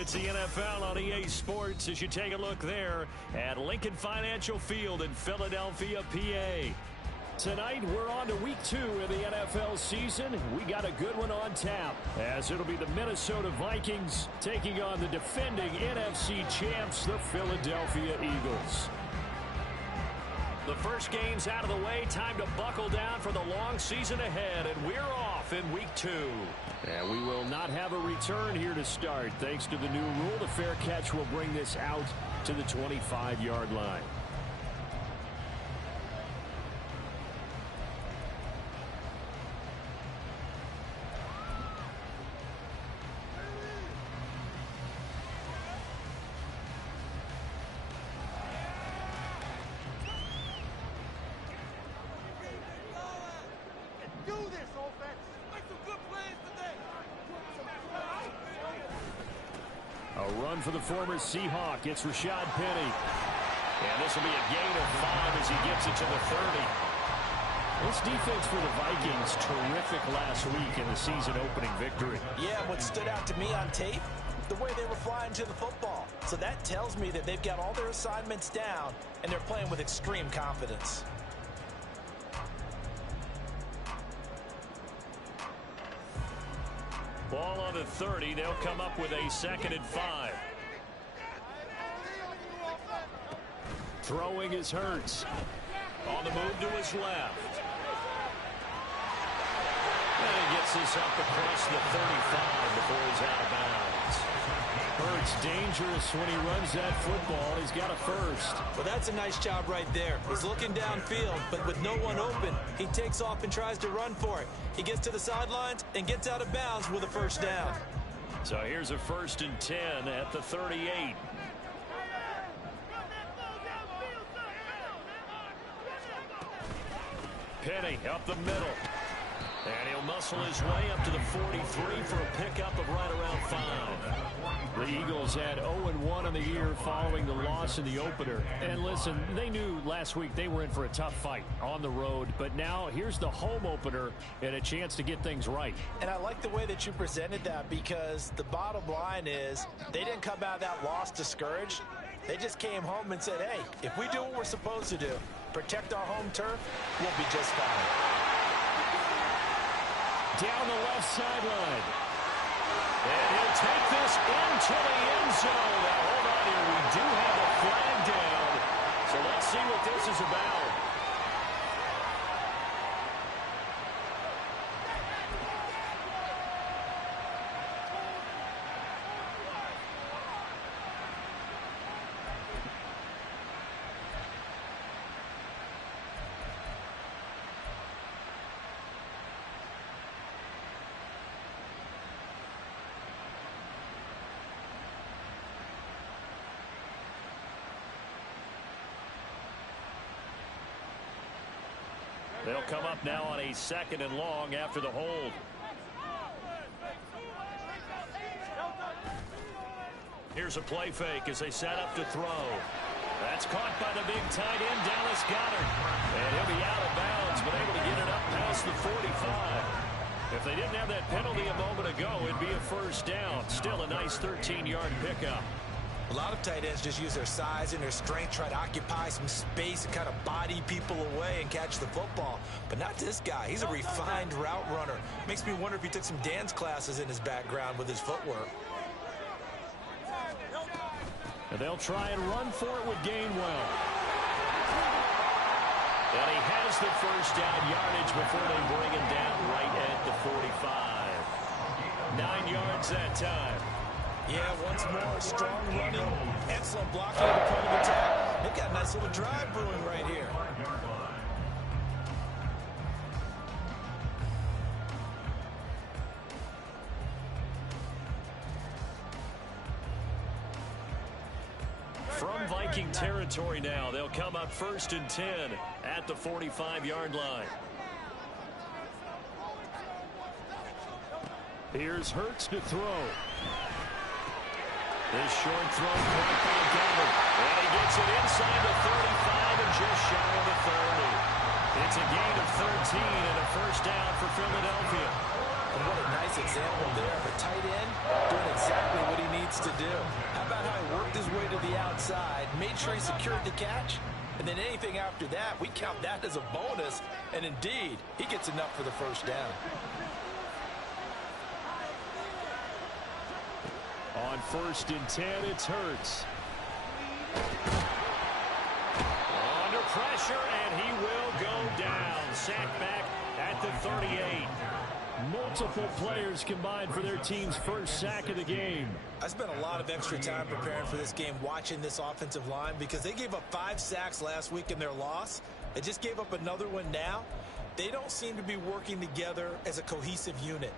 It's the NFL on EA Sports as you take a look there at Lincoln Financial Field in Philadelphia, PA. Tonight, we're on to week 2 of the NFL season. We got a good one on tap, as it'll be the Minnesota Vikings taking on the defending NFC champs, the Philadelphia Eagles. The first game's out of the way. Time to buckle down for the long season ahead, and we're off in week 2. And we will not have a return here to start. Thanks to the new rule, the fair catch will bring this out to the 25-yard line. For the former Seahawk, it's Rashad Penny. And this will be a gain of 5 as he gets it to the 30. This defense for the Vikings, terrific last week in the season-opening victory. Yeah, what stood out to me on tape, the way they were flying to the football. So that tells me that they've got all their assignments down, and they're playing with extreme confidence. Ball on the 30. They'll come up with a 2nd and 5. Throwing is Hurts. On the move to his left. And he gets this up across the 35 before he's out of bounds. Hurts dangerous when he runs that football. He's got a first. Well, that's a nice job right there. He's looking downfield, but with no one open, he takes off and tries to run for it. He gets to the sidelines and gets out of bounds with a first down. So here's a 1st and 10 at the 38. Penny up the middle. And he'll muscle his way up to the 43 for a pickup of right around 5. The Eagles had 0-1 in the year following the loss in the opener. And listen, they knew last week they were in for a tough fight on the road. But now here's the home opener and a chance to get things right. And I like the way that you presented that, because the bottom line is they didn't come out of that loss discouraged. They just came home and said, hey, if we do what we're supposed to do, protect our home turf, we'll be just fine. Down the left sideline. And he'll take this into the end zone. Now, hold on here. We do have a flag down. So let's see what this is about. They'll come up now on a 2nd and long after the hold. Here's a play fake as they set up to throw. That's caught by the big tight end, Dallas Goedert. And he'll be out of bounds, but able to get it up past the 45. If they didn't have that penalty a moment ago, it'd be a first down. Still a nice 13-yard pickup. A lot of tight ends just use their size and their strength, try to occupy some space and kind of body people away and catch the football. But not this guy. He's a refined route runner. Makes me wonder if he took some dance classes in his background with his footwork. And they'll try and run for it with Gainwell. And he has the first down yardage before they bring him down right at the 45. 9 yards that time. Yeah, once more, strong running, excellent blocking at the point of attack. They've got a nice little drive brewing right here. From Viking territory now, they'll come up 1st and 10 at the 45-yard line. Here's Hurts to throw. This short throw caught by Goedert. And he gets it inside the 35 and just shy of the 30. It's a gain of 13 and a first down for Philadelphia. And what a nice example there of a tight end doing exactly what he needs needs to do. How about how he worked his way to the outside, made sure he secured the catch, and then anything after that, we count that as a bonus, and indeed, he gets enough for the first down. On 1st and 10, it's Hurts. Under pressure, and he will go down. Sacked back at the 38. Multiple players combined for their team's first sack of the game. I spent a lot of extra time preparing for this game, watching this offensive line, because they gave up 5 sacks last week in their loss. They just gave up another one now. They don't seem to be working together as a cohesive unit.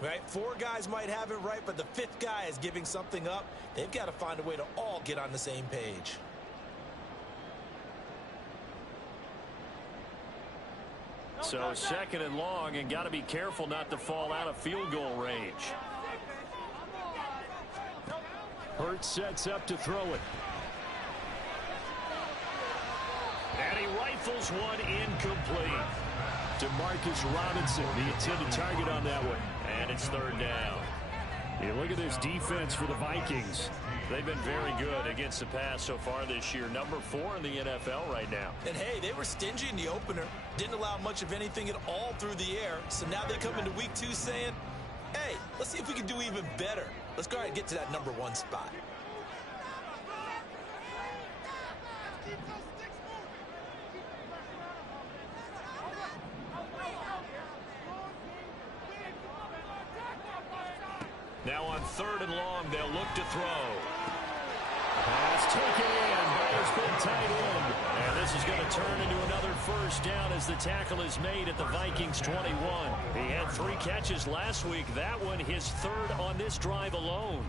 Right? 4 guys might have it right, but the 5th guy is giving something up. They've got to find a way to all get on the same page. So 2nd and long, and got to be careful not to fall out of field goal range. Hurts sets up to throw it. And he rifles one incomplete. DeMarcus Robinson, the intended target on that one. And it's 3rd down. You look at this defense for the Vikings. They've been very good against the pass so far this year. Number 4 in the NFL right now. And hey, they were stingy in the opener. Didn't allow much of anything at all through the air. So now they come into week 2 saying, hey, let's see if we can do even better. Let's go ahead and get to that number 1 spot. Now on 3rd and long, they'll look to throw. Pass taken in by his big tight end. And this is going to turn into another first down as the tackle is made at the Vikings 21. He had 3 catches last week. That one his 3rd on this drive alone.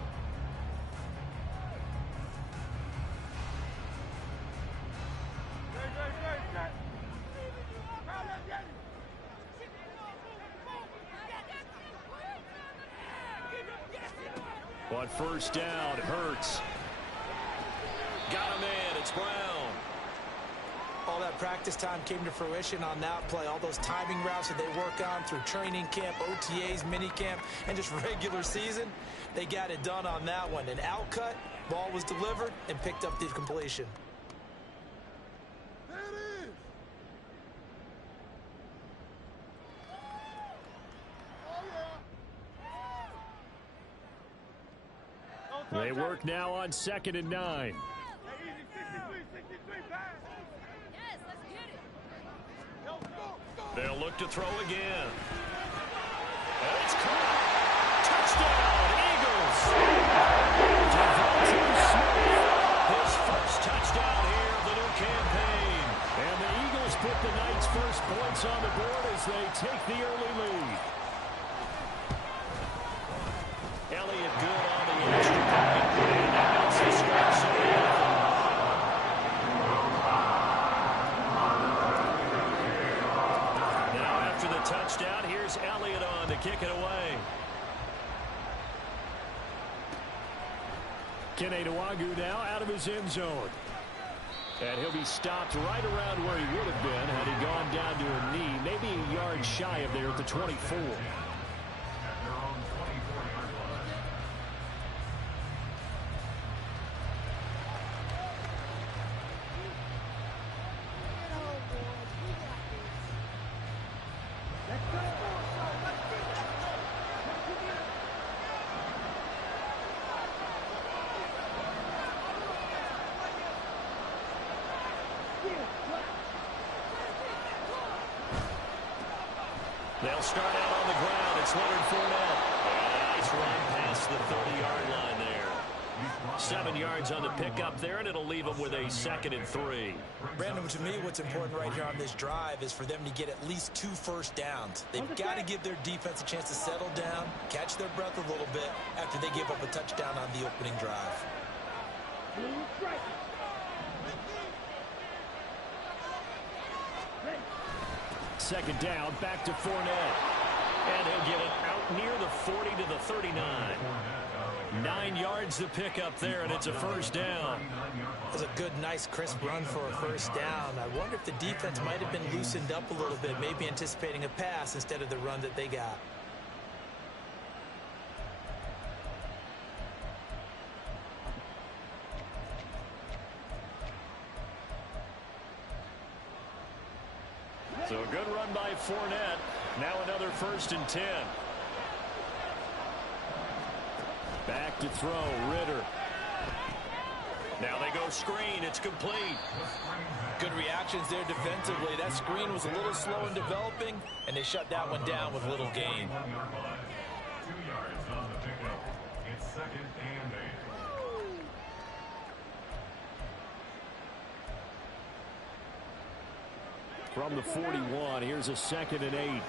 On 1st down, Hurts. Got him in. It's Brown. All that practice time came to fruition on that play. All those timing routes that they work on through training camp, OTAs, minicamp, and just regular season, they got it done on that one. An outcut, ball was delivered, and picked up the completion. They work now on 2nd and 9. They'll look to throw again. And it's caught. Touchdown, Eagles. Devontae Smith, his first touchdown here of the new campaign. And the Eagles put the Knights' first points on the board as they take the early lead. Elliott good on the extra point. And that makes the score 7-0. Now after the touchdown, here's Elliott on to kick it away. Kene Nwangwu now out of his end zone. And he'll be stopped right around where he would have been had he gone down to a knee, maybe a yard shy of there at the 24. They'll start out on the ground. It's Leonard Fournette. And a nice run past the 30-yard line there. 7 yards on the pickup there, and it'll leave them with a 2nd and 3. Brandon, to me, what's important right here on this drive is for them to get at least 2 first downs. They've got to give their defense a chance to settle down, catch their breath a little bit after they give up a touchdown on the opening drive. 2nd down, back to Fournette. And he'll get it out near the 40 to the 39. 9 yards to pick up there, and it's a first down. It was a good, nice, crisp run for a first down. I wonder if the defense might have been loosened up a little bit, maybe anticipating a pass instead of the run that they got. So a good run by Fournette. Now another 1st and 10. Back to throw, Ritter. Now they go screen. It's complete. Good reactions there defensively. That screen was a little slow in developing, and they shut that one down with little gain. 2 yards on the pickup. It's 2nd and 8. From the 41, here's a 2nd and 8.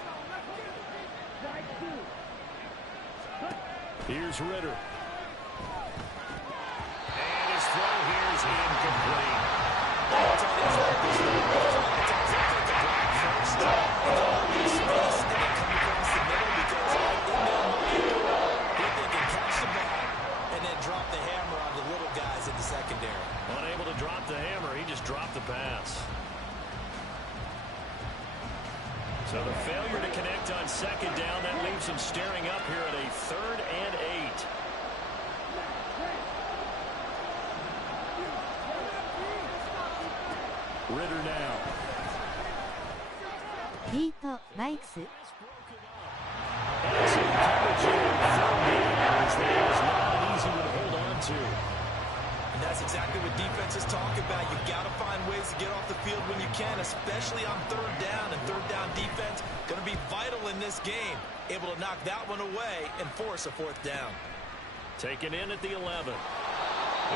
Here's Ritter. And his throw here is incomplete. Drop the hammer on the little guys in the secondary. Unable to drop the hammer, he just dropped the pass. So the failure to connect on 2nd down, that leaves him staring up here at a 3rd and 8. Ritter now. Beat Vikes. And that's exactly what defenses talk about. You've got to find ways to get off the field when you can, especially on 3rd down. And 3rd down defense going to be vital in this game. Able to knock that one away and force a 4th down. Taken in at the 11.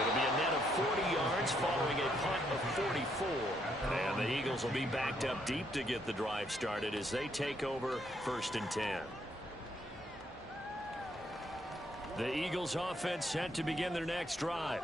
It'll be a net of 40 yards following a punt of 44. And the Eagles will be backed up deep to get the drive started as they take over 1st and 10. The Eagles offense set to begin their next drive.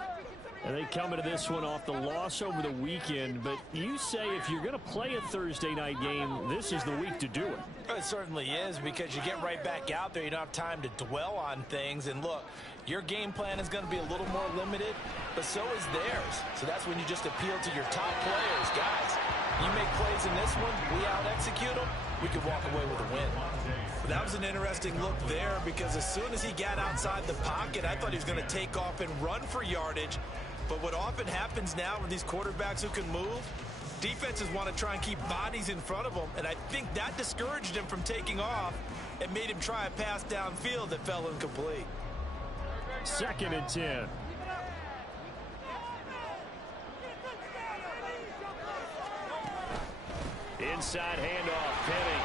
And they come into this one off the loss over the weekend. But you say if you're going to play a Thursday night game, this is the week to do it. It certainly is, because you get right back out there. You don't have time to dwell on things. And look, your game plan is going to be a little more limited, but so is theirs. So that's when you just appeal to your top players. Guys, you make plays in this one, we out-execute them, we could walk away with a win. But that was an interesting look there, because as soon as he got outside the pocket, I thought he was going to take off and run for yardage. But what often happens now with these quarterbacks who can move, defenses want to try and keep bodies in front of them, and I think that discouraged him from taking off and made him try a pass downfield that fell incomplete. 2nd and 10. Inside handoff, Penny.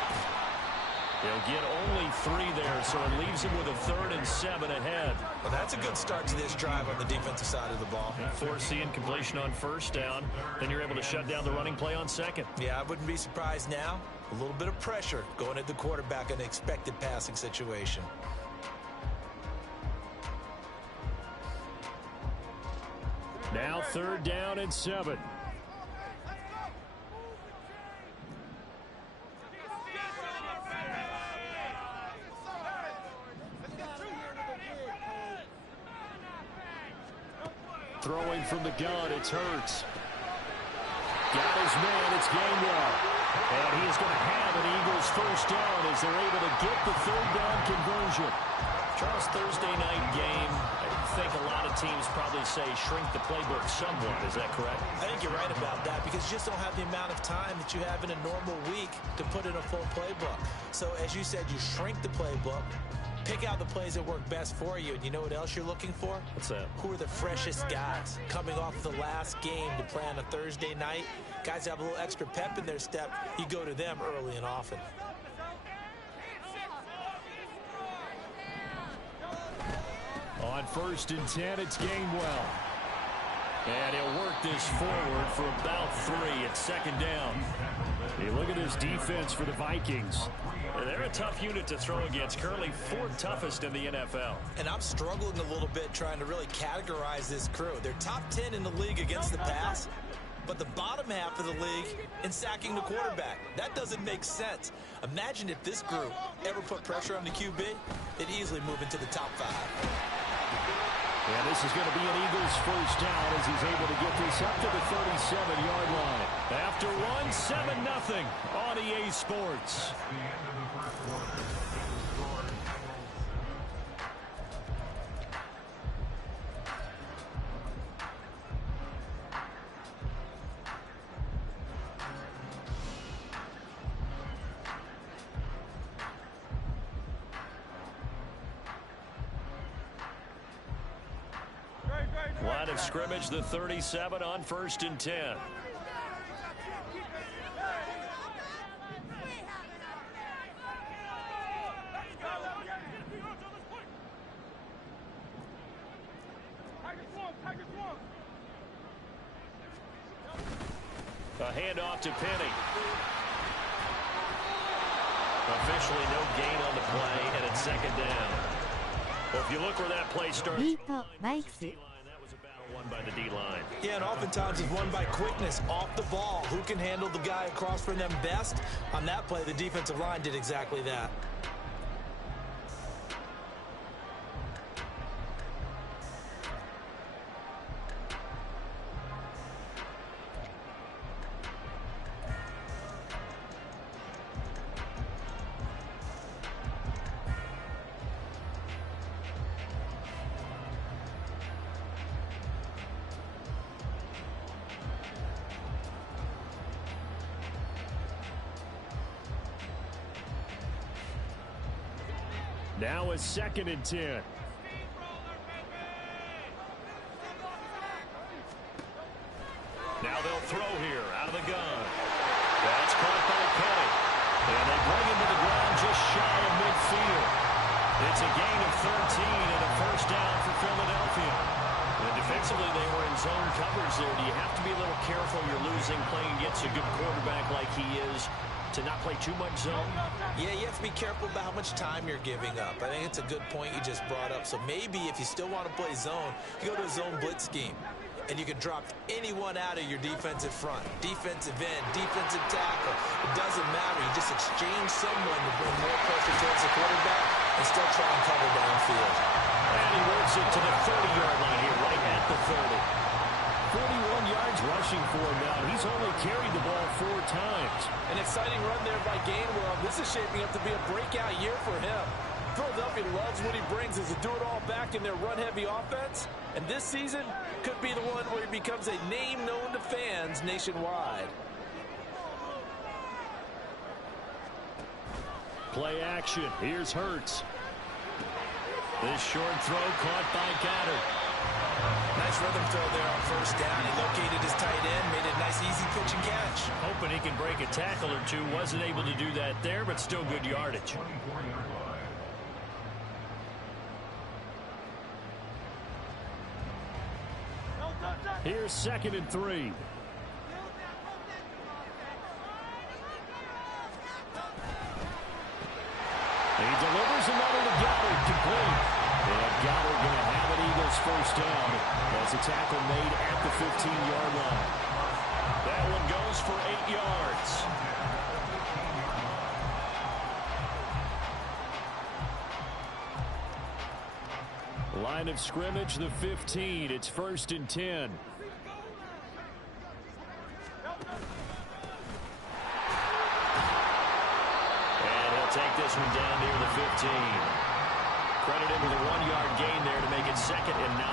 They'll get only 3 there, so it leaves him with a 3rd and 7 ahead. Well, that's a good start to this drive on the defensive side of the ball. Force the incompletion on 1st down, then you're able to shut down the running play on 2nd. Yeah, I wouldn't be surprised now. A little bit of pressure going at the quarterback in an expected passing situation. Now 3rd down and 7. Throwing from the gun, it's Hurts. Got his man, it's Gainwell. And he is going to have an Eagles 1st down as they're able to get the 3rd down conversion. Charles, Thursday night game, I think a lot of teams probably say shrink the playbook somewhat. Is that correct? I think you're right about that, because you just don't have the amount of time that you have in a normal week to put in a full playbook. So as you said, you shrink the playbook, pick out the plays that work best for you, and you know what else you're looking for? What's that? Who are the freshest guys coming off the last game to play on a Thursday night? Guys have a little extra pep in their step. You go to them early and often. On 1st and 10, it's Gainwell. And he'll work this forward for about 3 at 2nd down. Hey, look at this defense for the Vikings. They're a tough unit to throw against, currently 4th toughest in the NFL. And I'm struggling a little bit trying to really categorize this crew. They're top 10 in the league against the pass, but the bottom half of the league in sacking the quarterback. That doesn't make sense. Imagine if this group ever put pressure on the QB, they'd easily move into the top 5. And this is going to be an Eagles 1st down as he's able to get this up to the 37-yard line. After one, 7-0 on EA Sports. Line of scrimmage, the 37 on 1st and 10. A handoff to Penny. Officially no gain on the play, and it's 2nd down. Well, if you look where that play starts, that was a battle won by the D-line. Yeah, and oftentimes it's won by quickness off the ball. Who can handle the guy across from them best? On that play, the defensive line did exactly that. Now it's 2nd and 10. Now they'll throw here out of the gun. That's caught by Penny. And they bring him to the ground just shy of midfield. It's a gain of 13 and a 1st down for Philadelphia. And defensively, they were in zone coverage there. Do you have to be a little careful? You're losing, playing against a good quarterback like he is, to not play too much zone? Yeah, you have to be careful about how much time you're giving up. I think it's a good point you just brought up. So maybe if you still want to play zone, you go to a zone blitz scheme. And you can drop anyone out of your defensive front. Defensive end, defensive tackle. It doesn't matter. You just exchange someone to bring more pressure towards the quarterback and still try and cover downfield. And he works it to the 30-yard line here, right at the 30. 41 yards rushing for him now. He's only carried the ball 4 times. An exciting run there by Gainwell. This is shaping up to be a breakout year for him. Philadelphia loves what he brings as a do-it-all back in their run-heavy offense. And this season could be the one where he becomes a name known to fans nationwide. Play action. Here's Hurts. This short throw caught by Goddard. Nice rhythm throw there on 1st down. He located his tight end, made it a nice, easy pitch and catch. Hoping he can break a tackle or two. Wasn't able to do that there, but still good yardage. Here's 2nd and 3. He delivers another to Goddard, complete. And Goddard going to have an Eagles 1st down as a tackle made at the 15-yard line. That one goes for 8 yards. Line of scrimmage, the 15. It's 1st and 10. Take this one down near the 15. Credit him with a 1-yard gain there to make it 2nd and 9.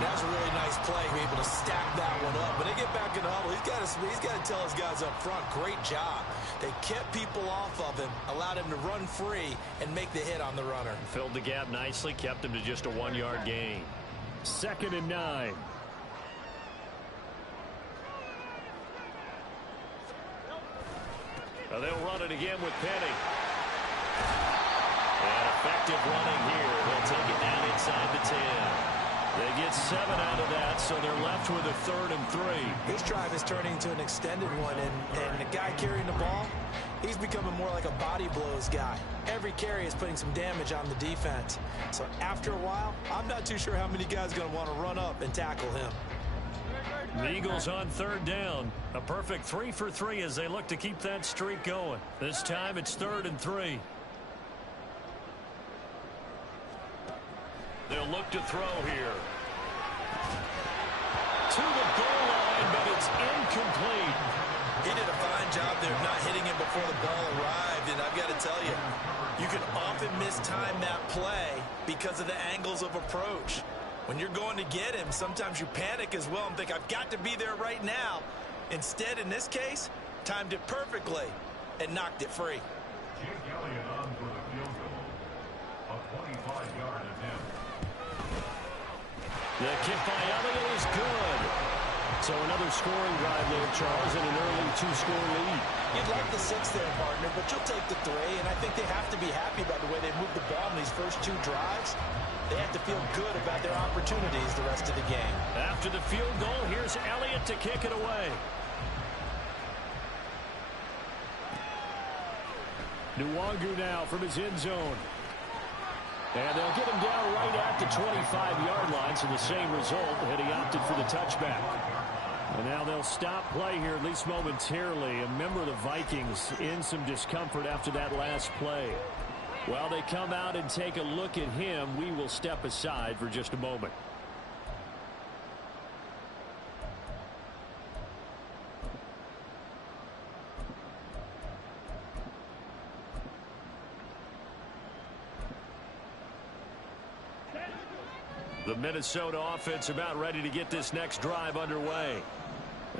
That's a really nice play. Be able to stack that one up. When they get back in the huddle, he's got to tell his guys up front, great job. They kept people off of him, allowed him to run free and make the hit on the runner. Filled the gap nicely, kept him to just a 1-yard gain. 2nd and 9. Now they'll run it again with Penny. And effective running here. They'll take it down inside the 10. They get 7 out of that, so they're left with a 3rd and 3. This drive is turning into an extended one, and the guy carrying the ball, he's becoming more like a body blows guy. Every carry is putting some damage on the defense. So after a while, I'm not too sure how many guys are going to want to run up and tackle him. The Eagles on 3rd down. A perfect 3 for 3 as they look to keep that streak going. This time it's 3rd and 3. They'll look to throw here. To the goal line, but it's incomplete. He did a fine job there of not hitting him before the ball arrived, and I've got to tell you, you can often mistime that play because of the angles of approach. When you're going to get him, sometimes you panic as well and think, I've got to be there right now. Instead, in this case, timed it perfectly and knocked it free. Jake Elliott on for the field goal. A 25-yard attempt. The kick by Elliott is good. So another scoring drive there, Charles, and an early two-score lead. You'd like the 6 there, partner, but you'll take the 3, and I think they have to be happy about the way they moved the ball in these first 2 drives. They have to feel good about their opportunities the rest of the game. After the field goal, here's Elliott to kick it away. Nwangu now from his end zone. And they'll get him down right at the 25-yard line, so the same result, and he opted for the touchback. And now they'll stop play here, at least momentarily. A member of the Vikings in some discomfort after that last play. While they come out and take a look at him, we will step aside for just a moment. The Minnesota offense about ready to get this next drive underway.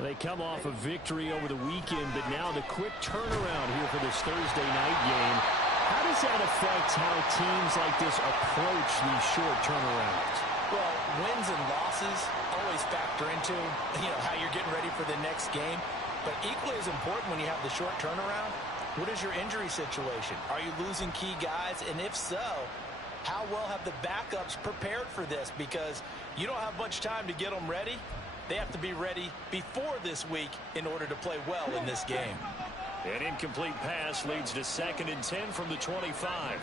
They come off a victory over the weekend, but now the quick turnaround here for this Thursday night game. How does that affect how teams like this approach these short turnarounds? Well, wins and losses always factor into, how you're getting ready for the next game. But equally as important when you have the short turnaround, what is your injury situation? Are you losing key guys? And if so, how well have the backups prepared for this? Because you don't have much time to get them ready. They have to be ready before this week in order to play well in this game. An incomplete pass leads to 2nd and 10 from the 25.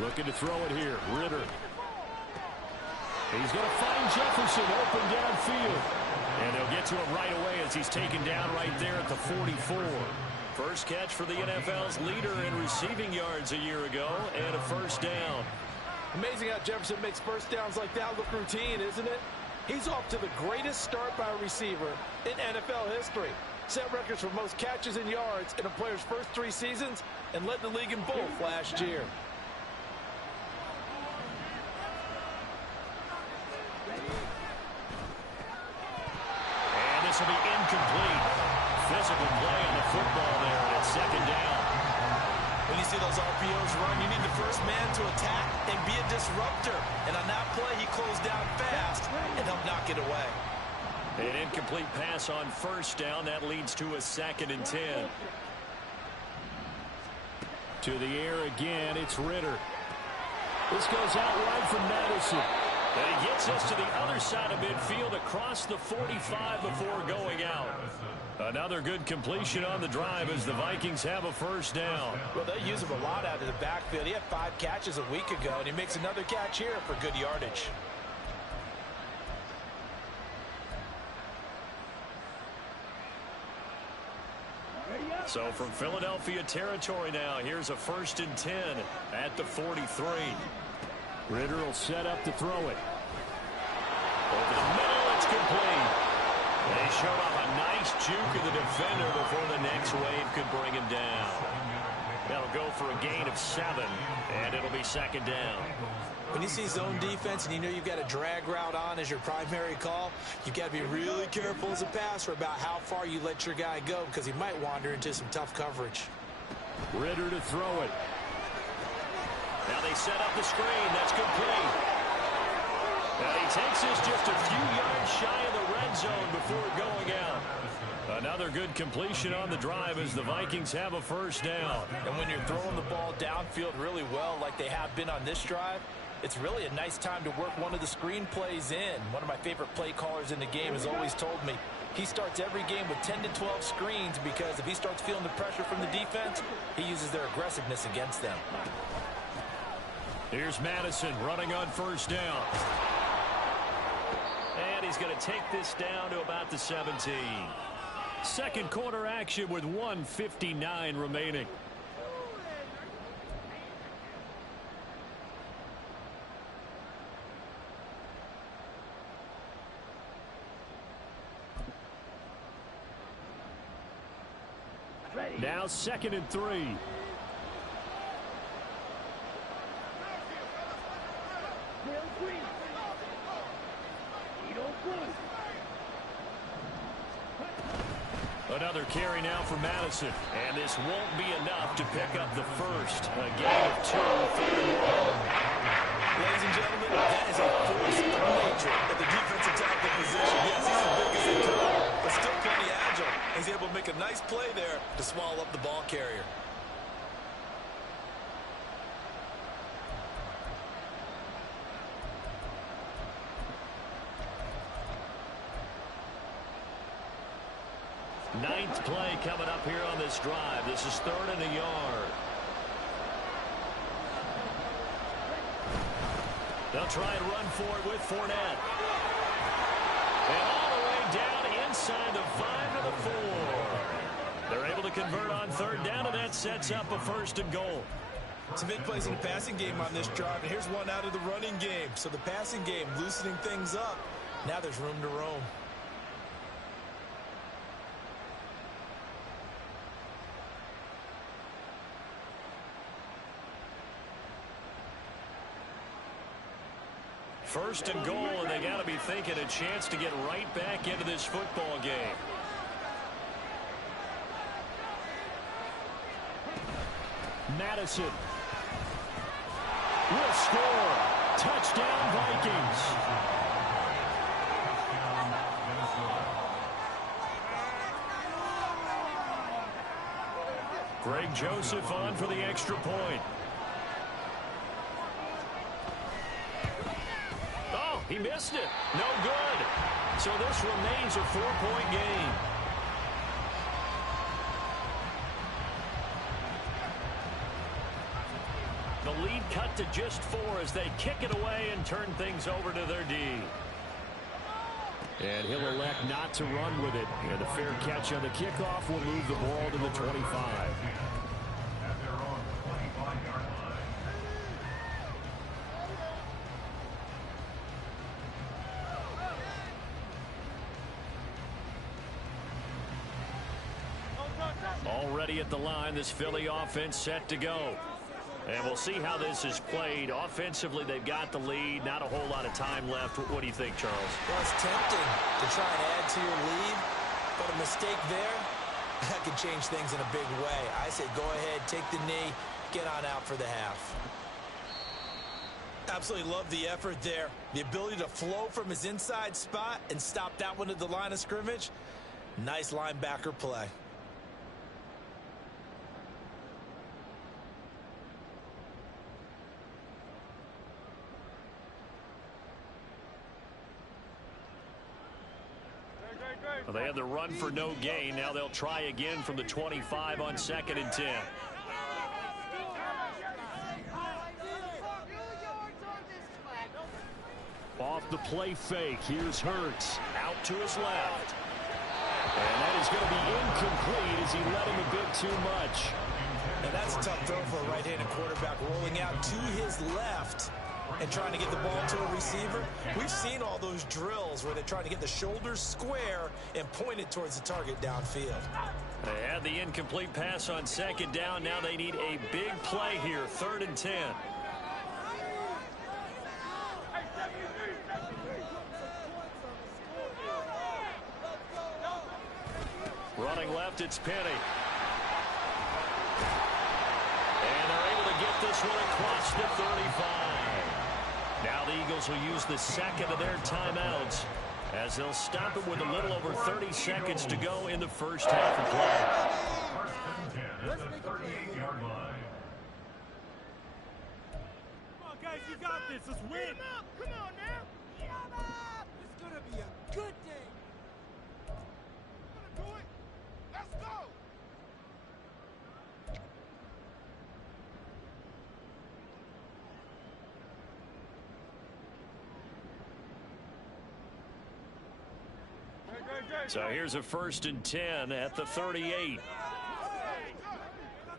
Looking to throw it here. Ritter. He's going to find Jefferson open downfield. And they'll get to him right away as he's taken down right there at the 44. First catch for the NFL's leader in receiving yards a year ago, and a first down. Amazing how Jefferson makes first downs like that look routine, isn't it? He's off to the greatest start by a receiver in NFL history. Set records for most catches and yards in a player's first 3 seasons and led the league in both last year. This will be incomplete. Physical play on the football there, and it's 2nd down. When you see those RPOs run, you need the first man to attack and be a disruptor. And on that play, he closed down fast and helped knock it away. An incomplete pass on first down. That leads to a 2nd and 10. To the air again, it's Ritter. This goes out wide from Madison. And he gets us to the other side of midfield across the 45 before going out. Another good completion on the drive as the Vikings have a first down. Well, they use him a lot out of the backfield. He had 5 catches a week ago, and he makes another catch here for good yardage. So from Philadelphia territory now, here's a 1st and 10 at the 43. Ritter will set up to throw it. Over the middle, it's complete. They showed off a nice juke of the defender before the next wave could bring him down. That'll go for a gain of 7, and it'll be 2nd down. When you see zone defense and you know you've got a drag route on as your primary call, you've got to be really careful as a passer about how far you let your guy go because he might wander into some tough coverage. Ritter to throw it. Now they set up the screen. That's complete. And he takes this just a few yards shy of the red zone before going out. Another good completion on the drive as the Vikings have a first down. And when you're throwing the ball downfield really well like they have been on this drive, it's really a nice time to work one of the screen plays in. One of my favorite play callers in the game has always told me he starts every game with 10 to 12 screens because if he starts feeling the pressure from the defense, he uses their aggressiveness against them. Here's Madison running on first down. And he's going to take this down to about the 17. Second quarter action with 1:59 remaining. Now 2nd and 3. Another carry now for Madison. And this won't be enough to pick up the first. A gain of 2. Ladies and gentlemen, that is a force of nature at the defensive tackle position. Yes, he's as big as they come, but still plenty agile. He's able to make a nice play there to swallow up the ball carrier. Ninth play coming up here on this drive. This is 3rd and a yard. They'll try and run for it with Fournette. And all the way down inside the 5 to the 4. They're able to convert on 3rd down, and that sets up a 1st and goal. Some big plays in the passing game on this drive, and here's one out of the running game. So the passing game loosening things up. Now there's room to roam. First and goal, and they got to be thinking a chance to get right back into this football game. Madison will score. Touchdown, Vikings. Greg Joseph on for the extra point. He missed it. No good. So this remains a 4-point game. The lead cut to just 4 as they kick it away and turn things over to their D. And he'll elect not to run with it. And a fair catch on the kickoff will move the ball to the 25. Already at the line, this Philly offense set to go. And we'll see how this is played. Offensively, they've got the lead. Not a whole lot of time left. What do you think, Charles? Well, it's tempting to try and add to your lead, but a mistake there, that could change things in a big way. I say go ahead, take the knee, get on out for the half. Absolutely love the effort there. The ability to flow from his inside spot and stop that one at the line of scrimmage. Nice linebacker play. Well, they had the run for no gain. Now they'll try again from the 25 on 2nd and 10. Off the play fake. Here's Hurts. Out to his left. And that is going to be incomplete as he let him a bit too much. And that's a tough throw for a right-handed quarterback, rolling out to his left and trying to get the ball to a receiver. We've seen all those drills where they're trying to get the shoulders square and point it towards the target downfield. They had the incomplete pass on 2nd down. Now they need a big play here, 3rd and 10. Running left, it's Penny. And they're able to get this one across the 35. Now the Eagles will use the 2nd of their timeouts as they'll stop it with a little over 30 seconds to go in the first half of play. First and 10 at the 38-yard line. Come on, guys, you got this. Let's win. Come on now. It's going to be a good day. We're going to do it. Let's go. So here's a 1st and 10 at the 38. Let's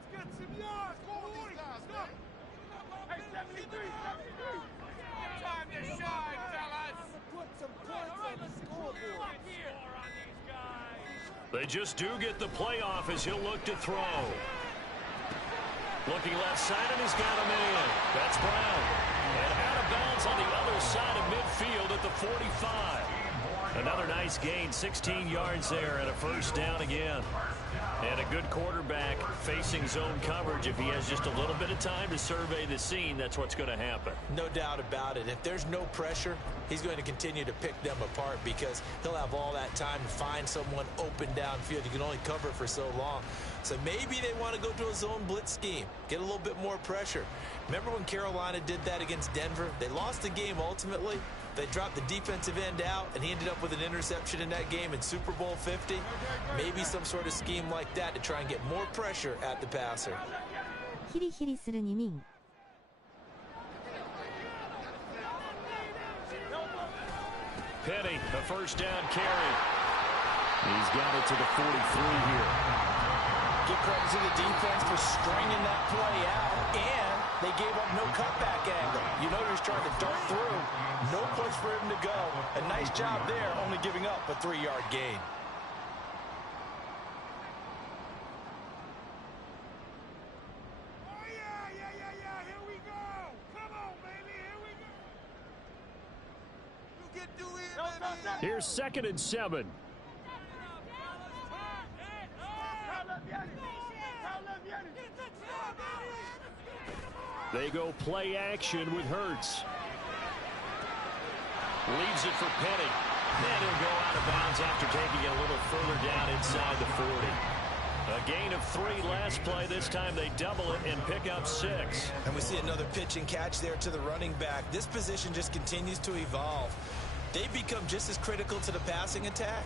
get some yards. Hey, 73. Time to shine, fellas. Put some points on the scoreboard. They just do get the playoff as he'll look to throw. Looking left side, and he's got him in. That's Brown. And out of bounds on the other side of midfield at the 45. Another nice gain, 16 yards there and a first down again. And a good quarterback facing zone coverage. If he has just a little bit of time to survey the scene, that's what's going to happen. No doubt about it. If there's no pressure, he's going to continue to pick them apart because he'll have all that time to find someone open downfield. You can only cover for so long. So maybe they want to go to a zone blitz scheme, get a little bit more pressure. Remember when Carolina did that against Denver? They lost the game ultimately. They dropped the defensive end out, and he ended up with an interception in that game in Super Bowl 50. Maybe some sort of scheme like that to try and get more pressure at the passer. ヒリヒリする2人 Penny, a first down carry. He's got it to the 43 here. Give credit to the defense for stringing that play out, and they gave up no cutback angle. You know he's trying to dart through. No place for him to go. A nice job there, only giving up a 3-yard gain. Oh, yeah. Here we go. Come on, baby. Here we go. You get through here, baby. Here's 2nd and 7. They go play action with Hurts. Leaves it for Penny. Then he'll go out of bounds after taking it a little further down inside the 40. A gain of 3 last play. This time they double it and pick up 6. And we see another pitch and catch there to the running back. This position just continues to evolve. They become just as critical to the passing attack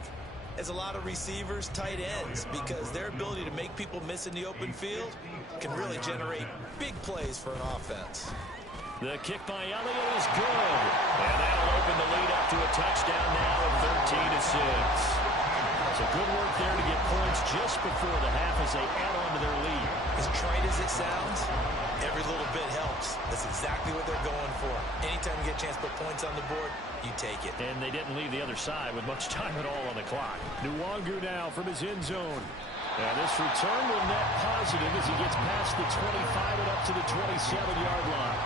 as a lot of receivers, tight ends, because their ability to make people miss in the open field can really generate big plays for an offense. The kick by Elliott is good. And that'll open the lead up to a touchdown now at 13-6. So good work there to get points just before the half as they add on to their lead. As trite as it sounds, every little bit helps. That's exactly what they're going for. Anytime you get a chance to put points on the board, you take it. And they didn't leave the other side with much time at all on the clock. Nwangu now from his end zone. And this return will net positive as he gets past the 25 and up to the 27-yard line.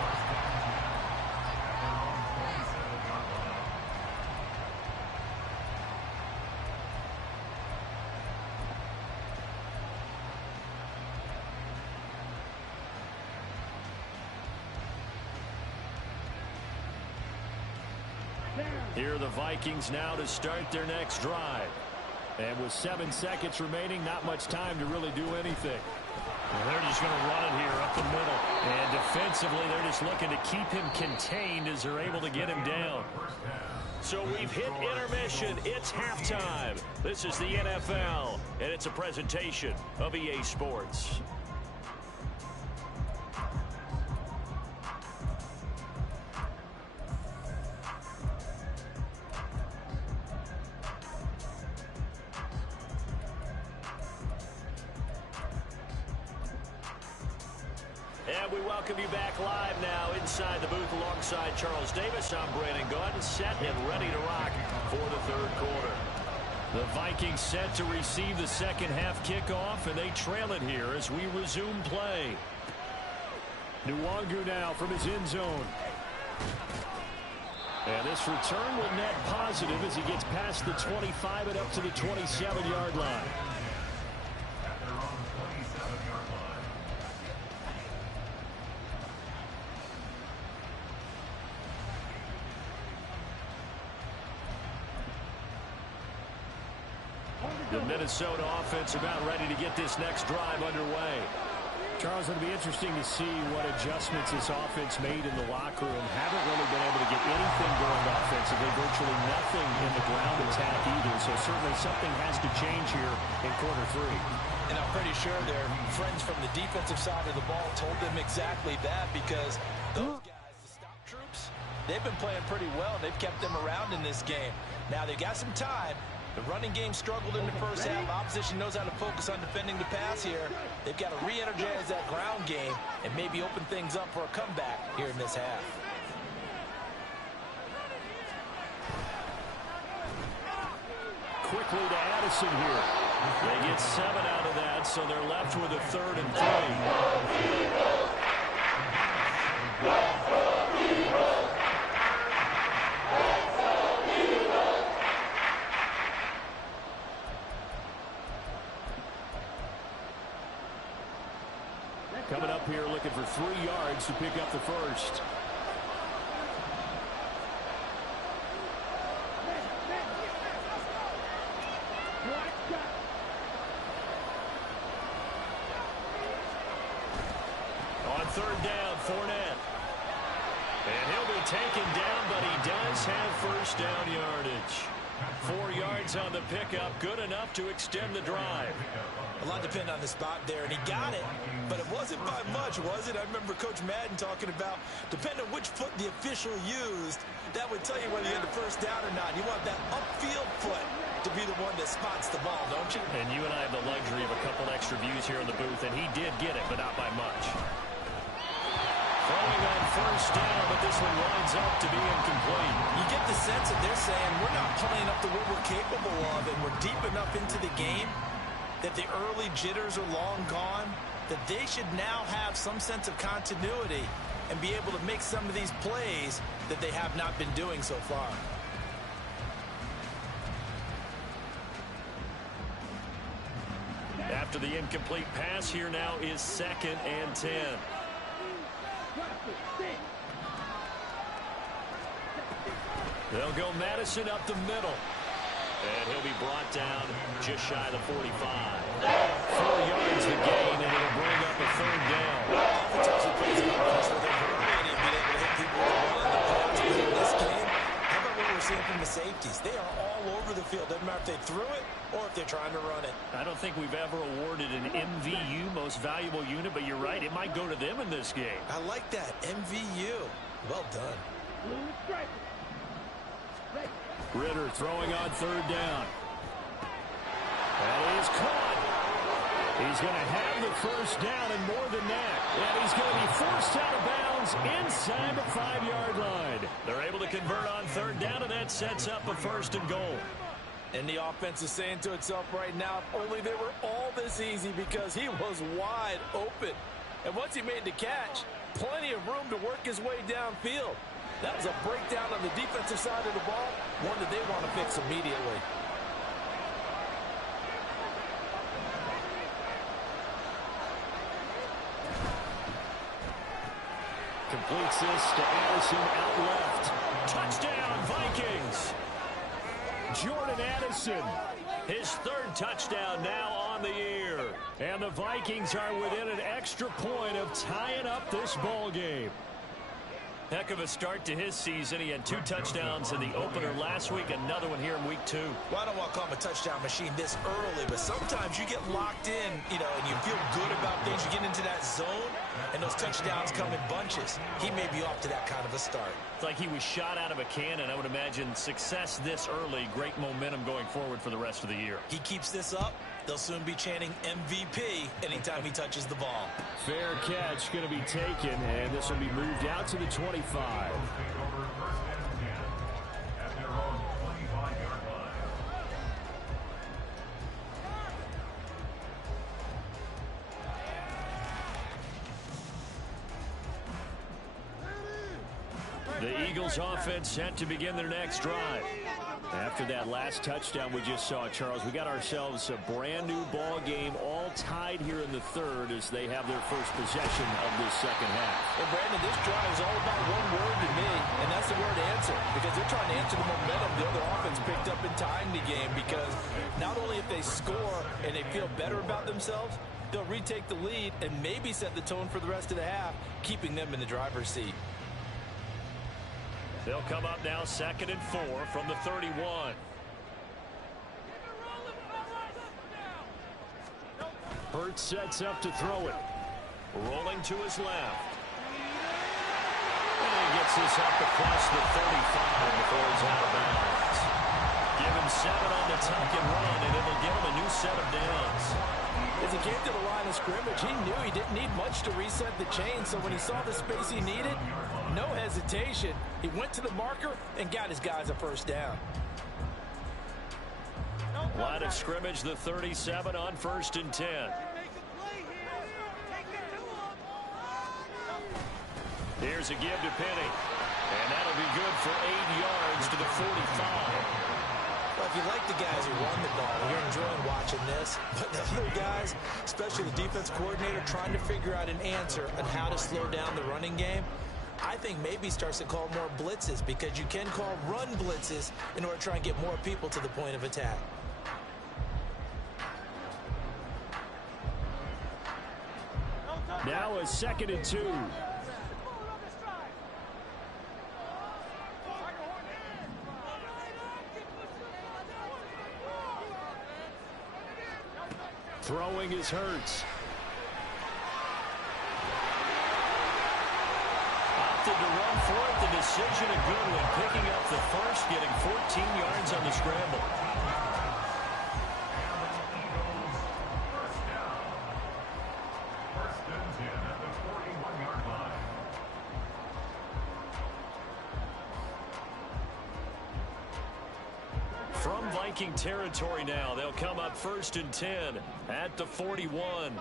Here are the Vikings now to start their next drive. And with 7 seconds remaining, not much time to really do anything. And they're just going to run it here up the middle. And defensively, they're just looking to keep him contained as they're able to get him down. So we've hit intermission. It's halftime. This is the NFL, and it's a presentation of EA Sports. And we welcome you back live now inside the booth alongside Charles Davis. I'm Brandon Gordon, set and ready to rock for the third quarter. The Vikings set to receive the second half kickoff, and they trail it here as we resume play. Nwangu now from his end zone. And this return will net positive as he gets past the 25 and up to the 27-yard line. The Minnesota offense about ready to get this next drive underway. Charles, it'll be interesting to see what adjustments this offense made in the locker room. Haven't really been able to get anything going offensively, virtually nothing in the ground attack either. So certainly something has to change here in quarter 3. And I'm pretty sure their friends from the defensive side of the ball told them exactly that, because those guys, the stop troops, they've been playing pretty well. They've kept them around in this game. Now they've got some time. The running game struggled in the first half. Opposition knows how to focus on defending the pass here. They've got to re-energize that ground game and maybe open things up for a comeback here in this half. Quickly to Addison here. They get 7 out of that, so they're left with a 3rd and 3. Coming up here looking for 3 yards to pick up the first. On third down, Fournette. And he'll be taken down, but he does have first down yardage. 4 yards on the pickup, good enough to extend the drive. A lot depended on the spot there, and he got it, but it wasn't by much, was it? I remember Coach Madden talking about, depending on which foot the official used, that would tell you whether you had the first down or not. You want that upfield foot to be the one that spots the ball, don't you? And you and I have the luxury of a couple extra views here in the booth, and he did get it, but not by much. Throwing on first down, but this one winds up to be incomplete. You get the sense that they're saying we're not playing up to what we're capable of, and we're deep enough into the game that the early jitters are long gone, that they should now have some sense of continuity and be able to make some of these plays that they have not been doing so far. After the incomplete pass, here now is 2nd and 10. They'll go Madison up the middle. And he'll be brought down just shy of the 45. 4 yards the gain, and it'll bring up a 3rd down. Offensive plays an offense where they're hurrying and being able to hit people with the run and the pass. But in this game, how about what we're seeing from the safeties? They are all over the field. Doesn't matter if they threw it or if they're trying to run it. I don't think we've ever awarded an MVU, most valuable unit, but you're right, it might go to them in this game. I like that. MVU. Well done. Ritter throwing on 3rd down. That is caught. He's going to have the first down and more than that. And he's going to be forced out of bounds inside the 5-yard line. They're able to convert on 3rd down, and that sets up a 1st and goal. And the offense is saying to itself right now, if only they were all this easy, because he was wide open. And once he made the catch, plenty of room to work his way downfield. That was a breakdown on the defensive side of the ball, one that they want to fix immediately. Completes this to Addison out left. Touchdown, Vikings. Jordan Addison, his 3rd touchdown now on the year. And the Vikings are within an extra point of tying up this ball game. Heck of a start to his season. He had 2 touchdowns in the opener last week, another one here in week 2. Well, I don't want to call him a touchdown machine this early, but sometimes you get locked in, and you feel good about things. You get into that zone, and those touchdowns come in bunches. He may be off to that kind of a start. It's like he was shot out of a cannon. I would imagine success this early, great momentum going forward for the rest of the year. He keeps this up, they'll soon be chanting MVP anytime he touches the ball. Fair catch going to be taken, and this will be moved out to the 25. The Eagles offense set to begin their next drive. After that last touchdown we just saw, Charles, we got ourselves a brand new ball game, all tied here in the 3rd as they have their first possession of this 2nd half. And Brandon, this drive is all about one word to me, and that's the word answer, because they're trying to answer the momentum the other offense picked up in tying the game, because not only if they score and they feel better about themselves, they'll retake the lead and maybe set the tone for the rest of the half, keeping them in the driver's seat. They'll come up now 2nd and 4 from the 31. Hurts sets up to throw it. Rolling to his left. And he gets this up across the 35 before he's out of bounds. Give him 7 on the tuck and run, and it'll give him a new set of downs. As he came to the line of scrimmage, he knew he didn't need much to reset the chain, so when he saw the space he needed, no hesitation. He went to the marker and got his guys a first down. Line of scrimmage, the 37 on 1st and 10. Here's a give to Penny. And that'll be good for 8 yards to the 45. Well, if you like the guys who run the ball, you're enjoying watching this. But the other guys, especially the defense coordinator, trying to figure out an answer on how to slow down the running game, I think maybe starts to call more blitzes, because you can call run blitzes in order to try and get more people to the point of attack. Now a 2nd and 2. Throwing is Hurts. Opted to run for it. The decision a good one. Picking up the first, getting 14 yards on the scramble. First and 10 at the 41-yard line. From Viking territory now, they'll come up 1st and 10 at the 41.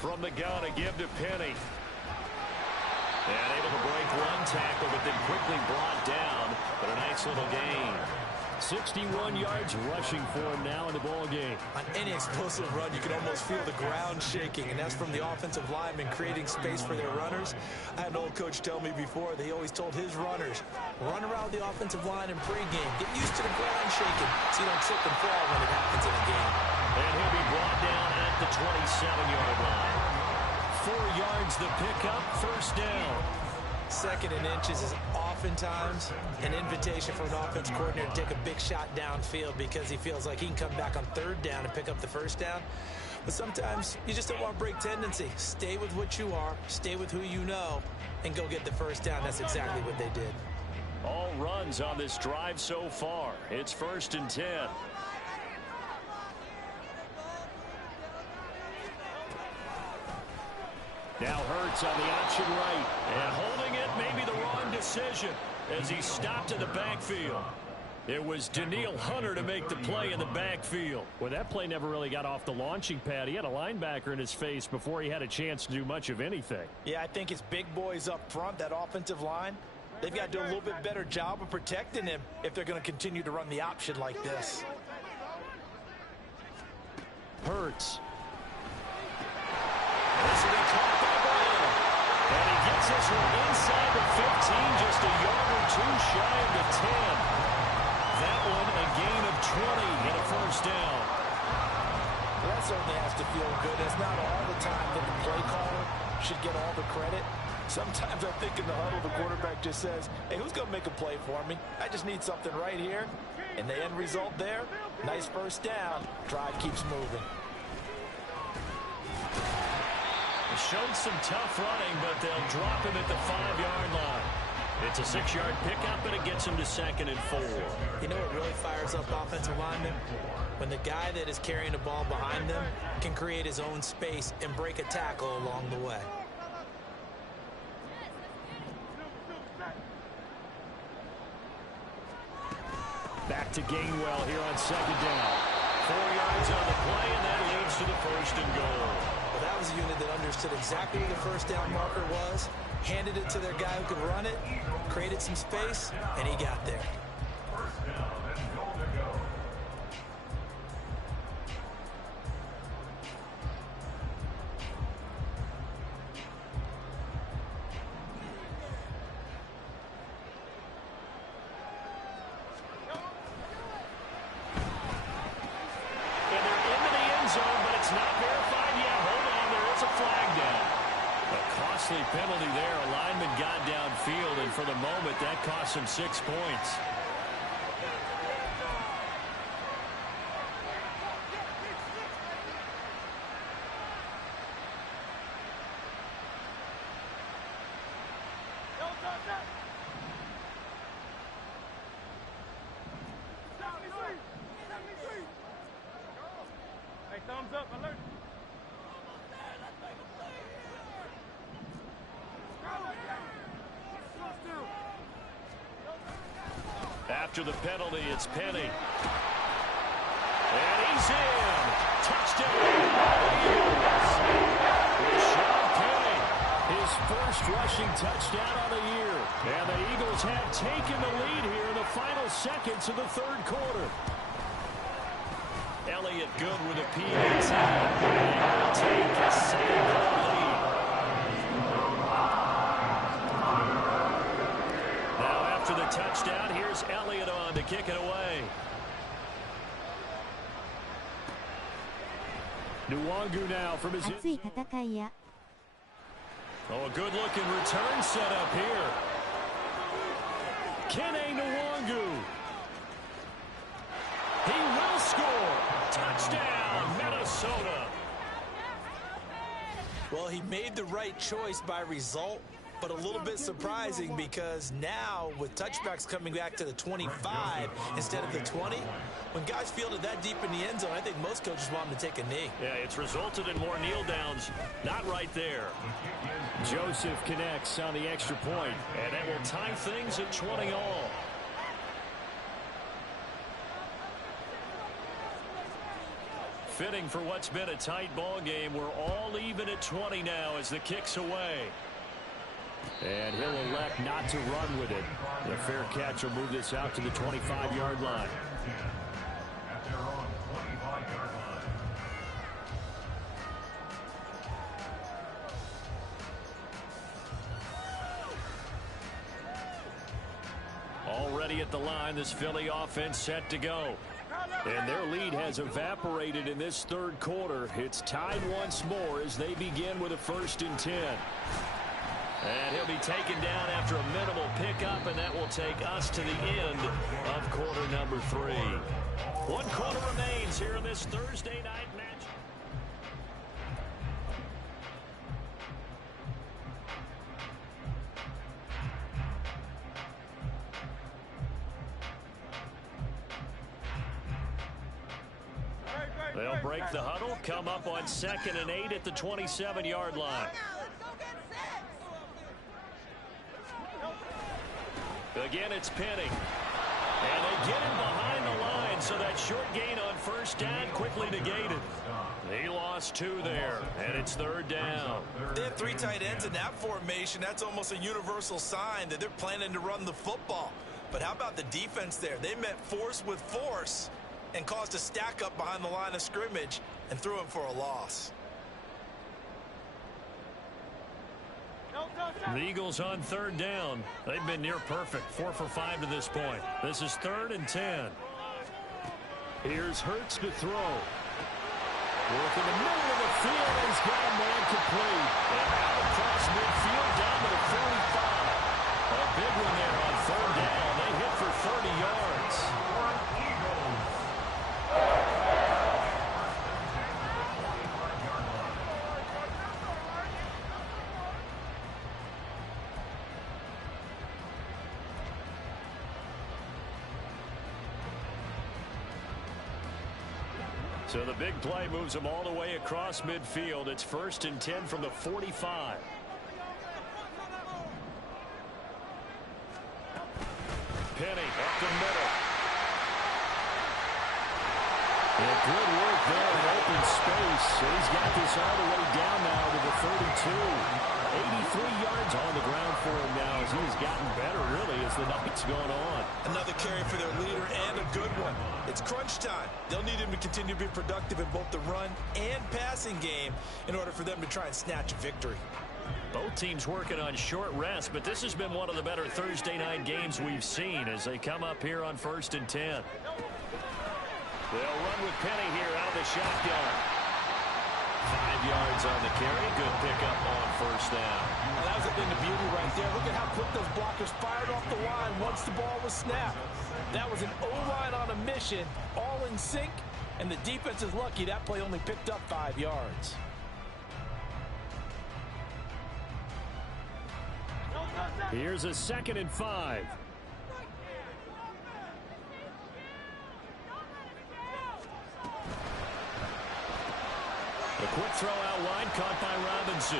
From the gun, a give to Penny. And able to break one tackle, but then quickly brought down. But a nice little gain. 61 yards rushing for him now in the ball game. On any explosive run, you can almost feel the ground shaking, and that's from the offensive linemen creating space for their runners. I had an old coach tell me before, they always told his runners, run around the offensive line in pregame. Get used to the ground shaking so you don't trip and fall when it happens in a game. And he'll be brought down at the 27-yard line. 4 yards the pickup, 1st down. 2nd and inches is oftentimes an invitation for an offense coordinator to take a big shot downfield because he feels like he can come back on 3rd down and pick up the 1st down. But sometimes you just don't want to break tendency. Stay with what you are, stay with who you know, and go get the 1st down. That's exactly what they did. All runs on this drive so far. It's 1st and 10. Now Hurts on the option right. And holding it, maybe the wrong decision as he stopped in the backfield. It was Danielle Hunter to make the play in the backfield. Well, that play never really got off the launching pad. He had a linebacker in his face before he had a chance to do much of anything. Yeah, I think it's big boys up front, that offensive line. They've got to do a little bit better job of protecting him if they're going to continue to run the option like this. Hurts. This will be caught by Brown. And he gets this one inside the 15, just a yard or two shy of the 10. That one a gain of 20 and a 1st down. Well, that certainly has to feel good. It's not all the time that the play caller should get all the credit. Sometimes I think in the huddle, the quarterback just says, hey, who's going to make a play for me? I just need something right here. And the end result there, nice 1st down. Drive keeps moving. Showed some tough running, but they'll drop him at the 5-yard line. It's a 6-yard pickup, and it gets him to 2nd and 4. You know what really fires up offensive linemen? When the guy that is carrying the ball behind them can create his own space and break a tackle along the way. Back to Gainwell here on 2nd down. 4 yards on the play, and that leads to the 1st and goal. Well, that was a unit that understood exactly who the 1st down marker was, handed it to their guy who could run it, created some space, and he got there. First down and goal to go. Penalty there. A lineman got downfield, and for the moment, that cost him 6 points. Hey, thumbs up, alert. After the penalty, it's Penny. And he's in. Touchdown. Rashad Penny. His first rushing touchdown of the year. And the Eagles have taken the lead here in the final seconds of the third quarter. Elliott good with a PHI. And will take a second-quarter lead. Now after the touchdown, here's Elliott on to kick it away. Nwangu now from his... 熱い戦いや Oh, a good-looking return set up here. Kene Nwangu. He will score. Touchdown, Minnesota. Well, he made the right choice by result, but a little bit surprising because now with touchbacks coming back to the 25 instead of the 20, when guys fielded that deep in the end zone, I think most coaches want them to take a knee. Yeah, it's resulted in more kneel downs. Not right there. Joseph connects on the extra point, and that will tie things at 20 all. Fitting for what's been a tight ball game. We're all even at 20 now as the kick's away. And he'll elect not to run with it. The fair catch will move this out to the 25-yard line. At their own 25-yard line. Already at the line, this Philly offense set to go. And their lead has evaporated in this third quarter. It's tied once more as they begin with a 1st and 10. And he'll be taken down after a minimal pickup, and that will take us to the end of quarter number 3. 1 quarter remains here in this Thursday night match. They'll break the huddle, come up on 2nd and 8 at the 27-yard line. Again, it's Penny. And they get him behind the line, so that short gain on 1st down quickly negated. He lost 2 there, and it's 3rd down. They have 3 tight ends in that formation. That's almost a universal sign that they're planning to run the football. But how about the defense there? They met force with force and caused a stack up behind the line of scrimmage and threw him for a loss. The Eagles on 3rd down. They've been near perfect, 4 for 5 to this point. This is 3rd and 10. Here's Hurts to throw. Work in the middle of the field, and he's got a man complete. And out across midfield down to the 45. A big one there on 3rd down. They hit for 30 yards. So the big play moves them all the way across midfield. It's 1st and 10 from the 45. Penny up the middle. And good work there in open space. And he's got this all the way down now to the 32. 83 yards on the ground for him now as he's gotten better, really, as the night's gone on. Another carry for their leader and a good one. It's crunch time. They'll need him to continue to be productive in both the run and passing game in order for them to try and snatch a victory. Both teams working on short rest, but this has been one of the better Thursday night games we've seen as they come up here on 1st and 10. They'll run with Penny here out of the shotgun. 5 yards on the carry. Good pickup on 1st down. Now, that was a thing of beauty right there. Look at how quick those blockers fired off the line once the ball was snapped. That was an O-line on a mission, all in sync, and the defense is lucky that play only picked up 5 yards. Here's a 2nd and 5. A quick throw out wide, caught by Robinson.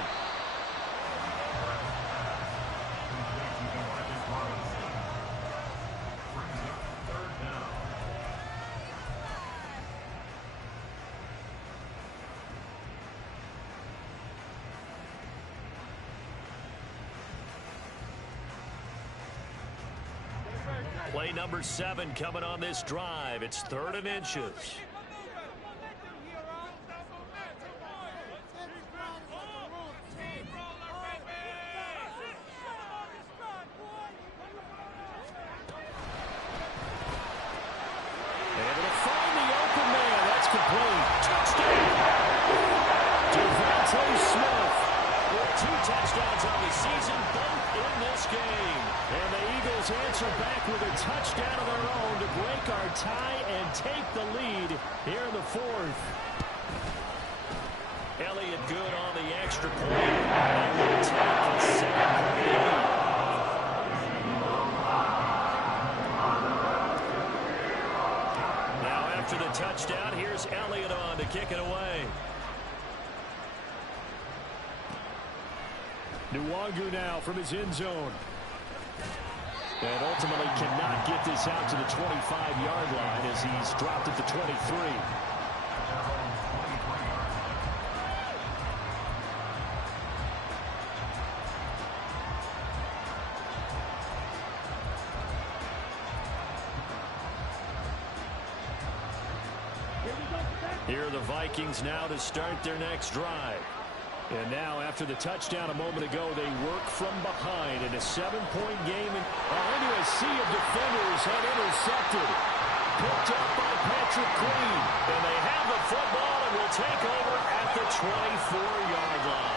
Play number 7 coming on this drive. It's 3rd and inches. Touchdowns on the season, both in this game. And the Eagles answer back with a touchdown of their own to break our tie and take the lead here in the 4th. Elliott good on the extra point. And they will take the 7-point lead. Now after the touchdown, here's Elliott on to kick it away. Nwangu now from his end zone. And ultimately cannot get this out to the 25-yard line as he's dropped at the 23. Here are the Vikings now to start their next drive. And now, after the touchdown a moment ago, they work from behind in a 7-point game. And into a sea of defenders and intercepted. Picked up by Patrick Queen. And they have the football and will take over at the 24-yard line.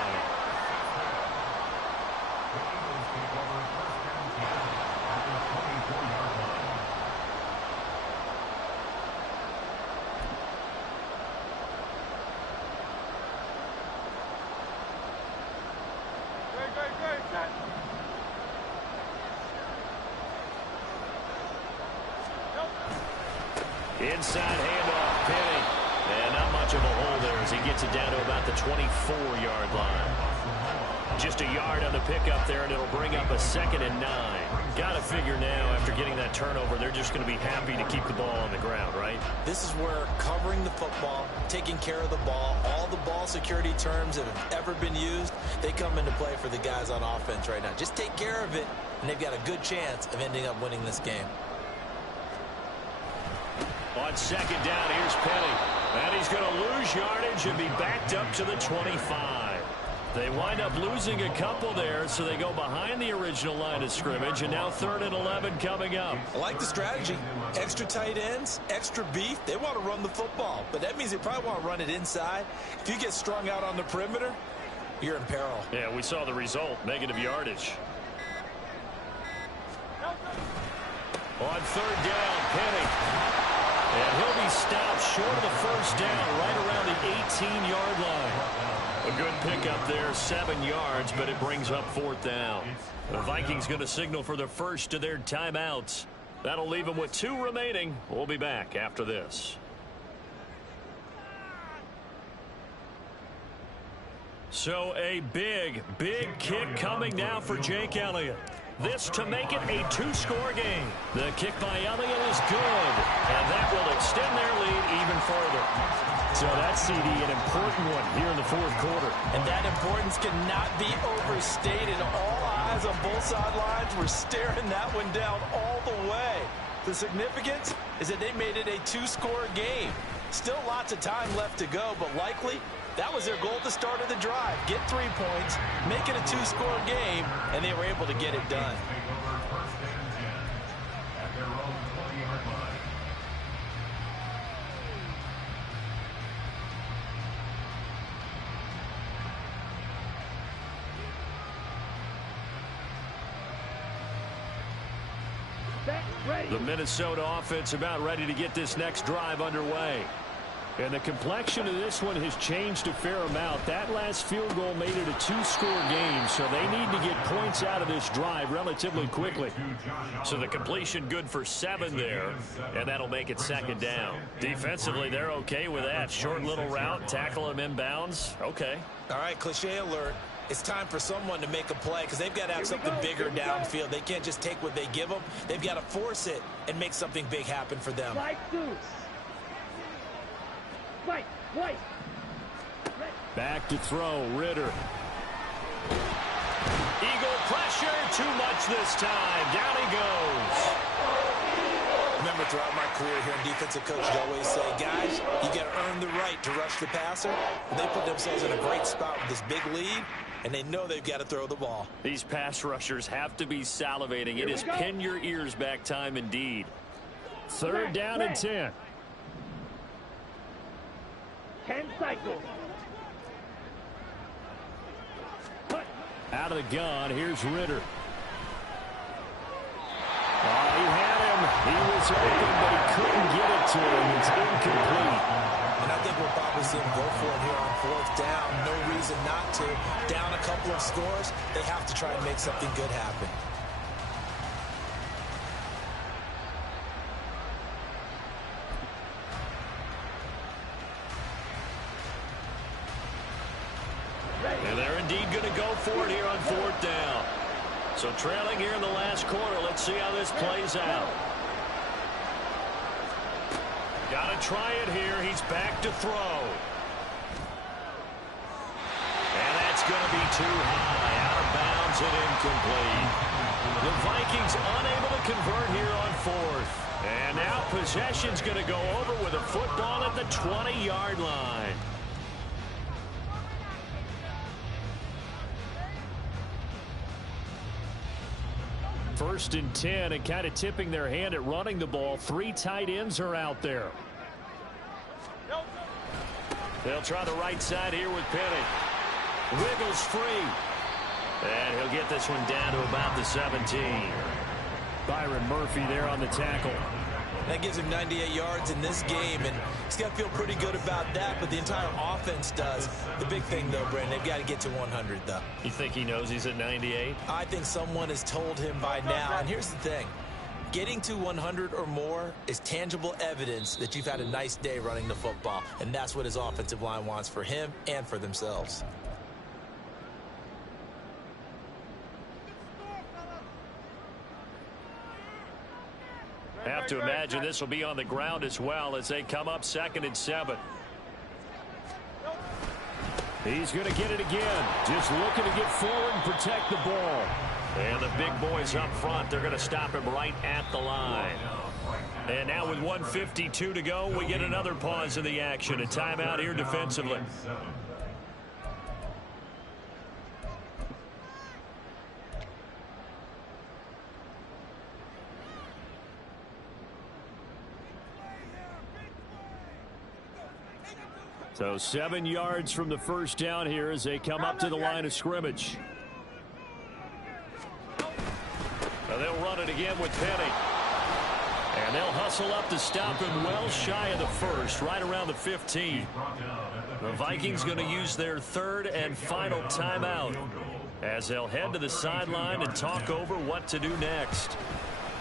Inside handoff, Penny. And not much of a hole there as he gets it down to about the 24-yard line. Just a yard on the pickup there, and it'll bring up a 2nd and 9. Got to figure now, after getting that turnover, they're just going to be happy to keep the ball on the ground, right? This is where covering the football, taking care of the ball, all the ball security terms that have ever been used, they come into play for the guys on offense right now. Just take care of it, and they've got a good chance of ending up winning this game. On 2nd down, here's Penny. And he's going to lose yardage and be backed up to the 25. They wind up losing a couple there, so they go behind the original line of scrimmage, and now 3rd and 11 coming up. I like the strategy. Extra tight ends, extra beef. They want to run the football, but that means they probably want to run it inside. If you get strung out on the perimeter, you're in peril. Yeah, we saw the result, negative yardage. On 3rd down, Penny. And he'll be stopped short of the 1st down, right around the 18-yard line. A good pickup there, 7 yards, but it brings up 4th down. The Vikings going to signal for the first of their timeouts. That'll leave them with 2 remaining. We'll be back after this. So a big kick coming now for Jake Elliott. This to make it a 2-score game. The kick by Elliott is good, and that will extend their lead even further. So that's, CD, an important one here in the 4th quarter. And that importance cannot be overstated. All eyes on both sidelines were staring that one down all the way. The significance is that they made it a 2-score game. Still lots of time left to go, but likely that was their goal at the start of the drive. Get 3 points, make it a 2-score game, and they were able to get it done. The Minnesota offense about ready to get this next drive underway. And the complexion of this one has changed a fair amount. That last field goal made it a 2-score game, so they need to get points out of this drive relatively quickly. So the completion good for 7 there, and that'll make it 2nd down. Defensively, they're okay with that. Short little route, tackle him inbounds. Okay. All right, cliche alert. It's time for someone to make a play because they've got to have something bigger downfield. They can't just take what they give them. They've got to force it and make something big happen for them. Back to throw, Ritter. Eagle pressure, too much this time. Down he goes. remember throughout my career here in defensive coaches always say, guys, you got to earn the right to rush the passer. And they put themselves in a great spot with this big lead, and they know they've got to throw the ball. These pass rushers have to be salivating. It is pin your ears back time indeed. 3rd down and 10. 10 cycles. Out of the gun, here's Ritter. He had him. He was open, but he couldn't get it to him. It's incomplete. And I think we'll probably see him go for it here on 4th down. No reason not to. Down a couple of scores, they have to try and make something good happen. And they're indeed going to go for it here on 4th down. So trailing here in the last quarter. Let's see how this plays out. Got to try it here. He's back to throw. And that's going to be too high. Out of bounds and incomplete. The Vikings unable to convert here on 4th. And now possession's going to go over with a football at the 20-yard line. First and 10, and kind of tipping their hand at running the ball. 3 tight ends are out there. They'll try the right side here with Penny. Wiggles free. And he'll get this one down to about the 17. Byron Murphy there on the tackle. That gives him 98 yards in this game, and he's got to feel pretty good about that, but the entire offense does. The big thing, though, Brandon, they've got to get to 100, though. You think he knows he's at 98? I think someone has told him by now, and here's the thing. Getting to 100 or more is tangible evidence that you've had a nice day running the football, and that's what his offensive line wants for him and for themselves. Have to imagine this will be on the ground as well as they come up 2nd and 7. He's going to get it again. Just looking to get forward and protect the ball. And the big boys up front, they're going to stop him right at the line. And now with 1:52 to go, we get another pause in the action. A timeout here defensively. So 7 yards from the first down here as they come up to the line of scrimmage. Now they'll run it again with Penny. And they'll hustle up to stop him well shy of the first, right around the 15. The Vikings going to use their 3rd and final timeout as they'll head to the sideline and talk over what to do next.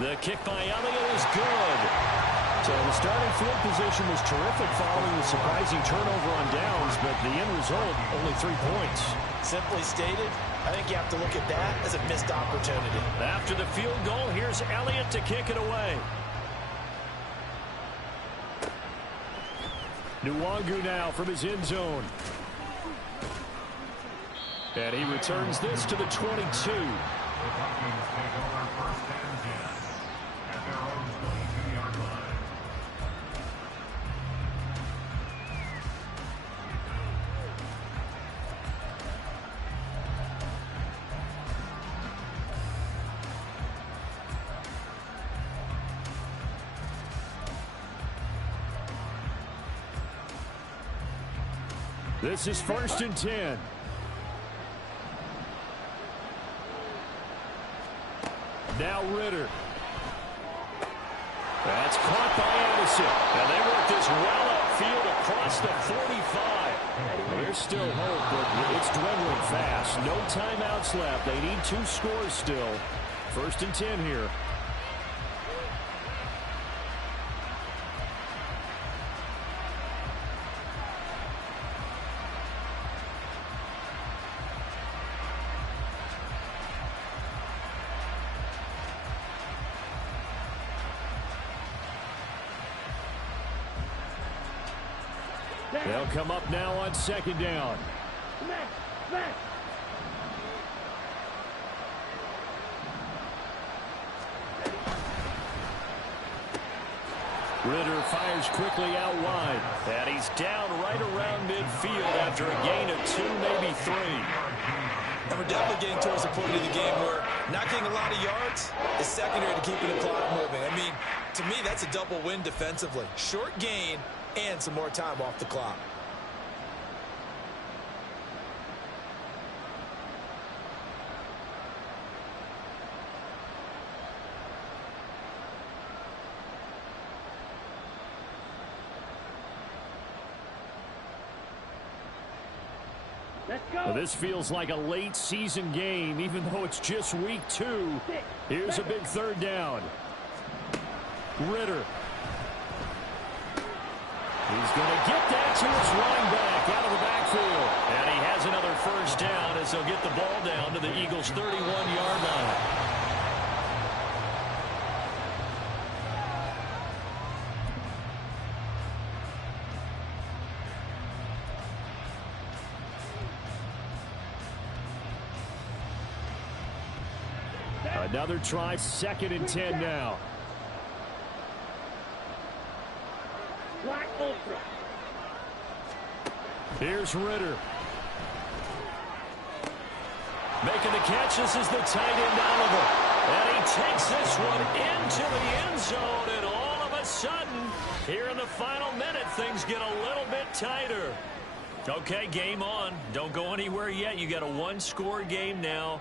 The kick by Elliott is good. So the starting field position was terrific following the surprising turnover on downs, but the end result, only 3 points. Simply stated, I think you have to look at that as a missed opportunity. After the field goal, here's Elliott to kick it away. Nwangu now from his end zone. And he returns this to the 22. This is 1st and 10. Now Ritter. That's caught by Anderson. And they work this well upfield across the 45. There's still hope, but it's dwindling fast. No timeouts left. They need 2 scores still. 1st and 10 here. They'll come up now on 2nd down. Ritter fires quickly out wide. And he's down right around midfield after a gain of 2, maybe 3. And we're definitely getting towards the point of the game where not getting a lot of yards is secondary to keeping the clock moving. I mean, to me, that's a double win defensively. Short gain and some more time off the clock. Well, this feels like a late season game, even though it's just week 2. Here's a big 3rd down. Ritter. He's going to get that to his running back out of the backfield. And he has another 1st down as they'll get the ball down to the Eagles' 31-yard line. Another try, 2nd and 10 now. Here's Ritter. Making the catch. This is the tight end Oliver. And he takes this one into the end zone. And all of a sudden, here in the final minute, things get a little bit tighter. Okay, game on. Don't go anywhere yet. You got a 1-score game now.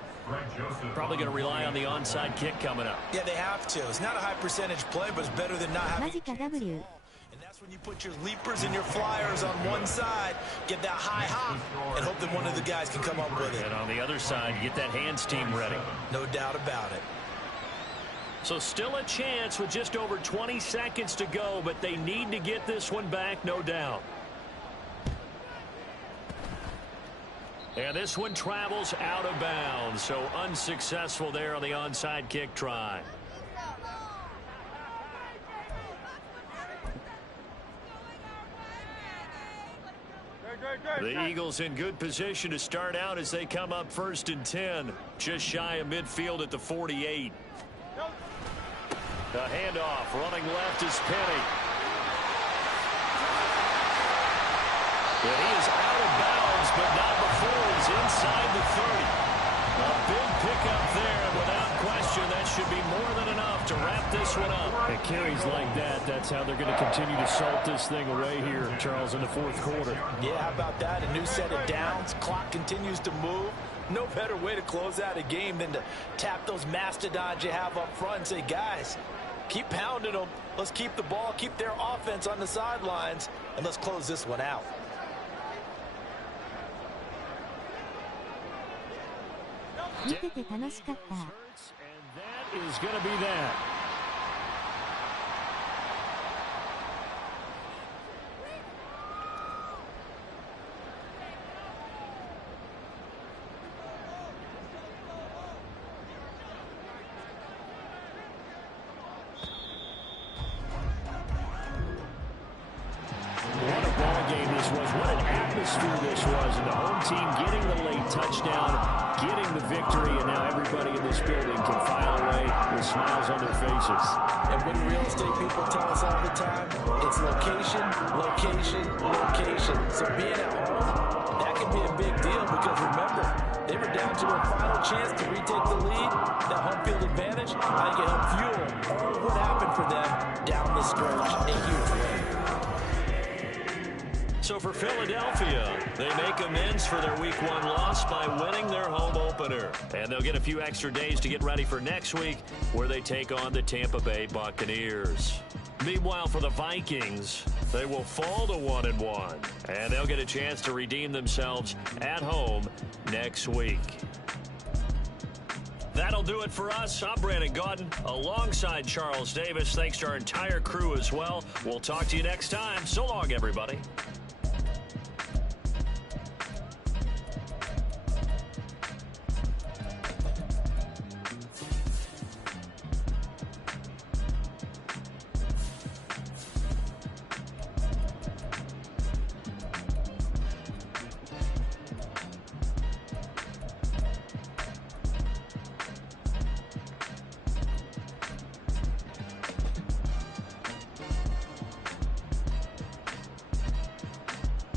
Probably going to rely on the onside kick coming up. Yeah, they have to. It's not a high percentage play, but it's better than not having. マジか W。 And that's when you put your leapers and your flyers on one side, get that high hop, and hope that one of the guys can come up with it. And on the other side, get that hands team ready. No doubt about it. So still a chance with just over 20 seconds to go, but they need to get this one back, no doubt. And this one travels out of bounds, so unsuccessful there on the onside kick try. The Eagles in good position to start out as they come up 1st and 10, just shy of midfield at the 48. The handoff, running left is Penny. And he is out of bounds, but not before he's inside the 30. A big pickup there, and without question, that should be more than enough to wrap this one up. And carries like that, that's how they're going to continue to salt this thing away here, Charles, in the 4th quarter. Yeah, how about that? A new set of downs. Clock continues to move. No better way to close out a game than to tap those mastodons you have up front and say, guys, keep pounding them. Let's keep the ball, keep their offense on the sidelines, and let's close this one out. 見てて楽しかった。 And that is going to be that. What a ball game this was. What an atmosphere this was. And the home team getting the late touchdown, getting the victory, and now everybody in this building can file away with smiles on their faces. And when real estate people tell us all the time, it's location, location, location. So being at home, that can be a big deal because remember, they were down to a final chance to retake the lead. That home field advantage, I think it helped fuel all of what happened for them down the stretch. A huge win. So for Philadelphia, they make amends for their Week 1 loss by winning their home opener. And they'll get a few extra days to get ready for next week, where they take on the Tampa Bay Buccaneers. Meanwhile, for the Vikings, they will fall to 1-1, and they'll get a chance to redeem themselves at home next week. That'll do it for us. I'm Brandon Gaudin alongside Charles Davis. Thanks to our entire crew as well. We'll talk to you next time. So long, everybody.